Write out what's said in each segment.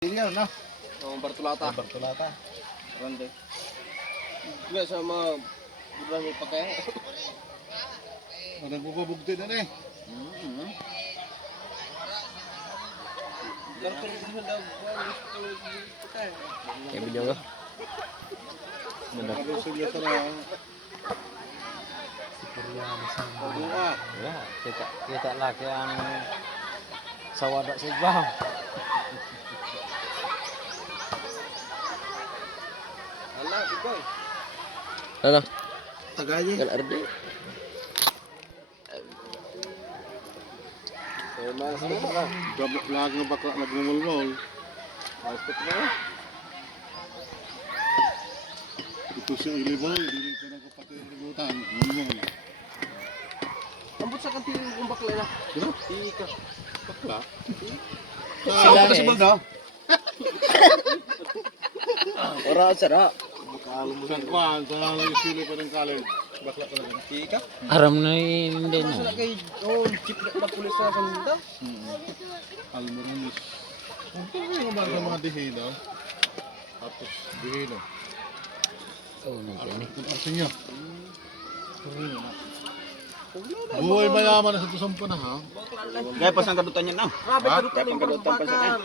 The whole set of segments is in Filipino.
Yan, no? Bartolata. Bartolata. Grande. Gila sama bulan may pagkaya. Nagbubugti na eh. Kayak video ko. Benar. Sabi sila sa na. Pagbuka. Ya, kita lagi yang sawadak sih bang. Alah, boy. Ano? Tagay. LRD. Mas na. Dabak lagi ng bakla nagmumulmol. Mas ko na. Ito siya ilibol. Dili ko ng kapatid ng lutan. Mulmol. Ambot sa kantin kung bakla na. Dino? Ika. Bakla? Sila Sa eh. daw. Orang sara. Sa kwan. Sa isili pa ng college. Bakla talaga. Ika. Aram na hindi Mas na na. kay chip na pulis sa kanila. Almoronis. Kung yung ba sa mga dihino? Tapos dihino. Oh, nandiyan eh. Ang arsin niya. Buhay mayaman na sa tusampo na ha. Gaya pas ang kadutan niya na. Grabe Ha? kadutan yung bakal.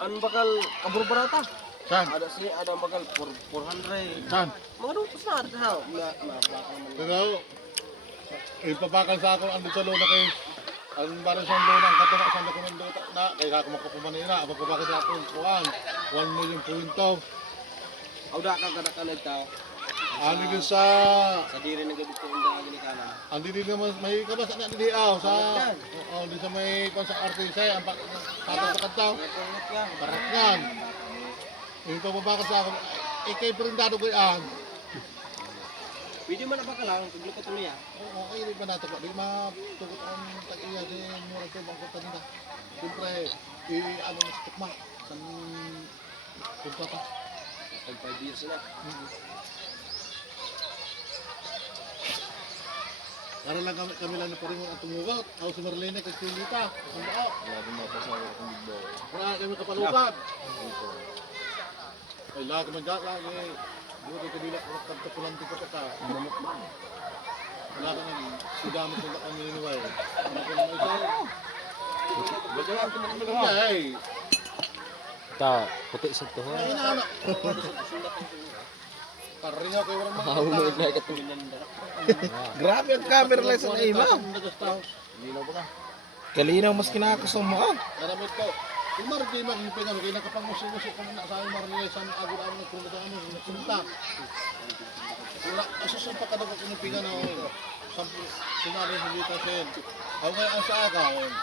Ang bakal kabur barata. Saan? Ada sini ada bakal 400. Saan? Mga dutos na ada ha. Na bakal man. Pero, ipapakal sa ako ang sa luna kay ang barang sa luna ang katuna sa dokumento na kaya ako makapumanina ang pagpapakal sa ako kuan 1 million punto Auda ka kada ka nagtao. ano yun sa Sa diri ng gabi ko unda gini kana. ang dili naman may kabasa na dili sa di sa may kung sa artista ang sa kantaw Punit yan. barak yan yung pagpapakal sa ako ikay prindado ko yan. Pwede man ba ka lang tuglo ko tuloy ah. Oo, okay rin ba nato ba? Di matugot ang tag-iya di mura ko bang kota nila. Siyempre, ano na sa tukma. San punta ka. Pag 5 years na. Para lang kami lang na paringon ang tumugot. Ako si Marlene kay Silita. Ang bao. Grabe mo pa sa akong bigbo. Para kami kapalukan. Ay, lahat naman dyan lang eh. Di ko kabila ko kagtapulan ko ka. Wala ka nang sigamit nila kami niniway. Ano ko naman ito? Bagalan ko naman nila. Ay, Ta, puti sa to. ay na. Karinyo kayo walang mga Mau na ito. Grabe ang camera lens sa ima. Linaw ba ka? Kalinaw mas kinakasom mo ah. Naramit ko. Kung marami mag-ipin kami, kaya nakapangusok-usok kami na sa amin marami sa agad-agad nagpunta sa amin, nagpunta. Wala, asusumpa ka daw kung pinipingan na, sinabi hindi ka siya. Ako ngayon ang sa aga,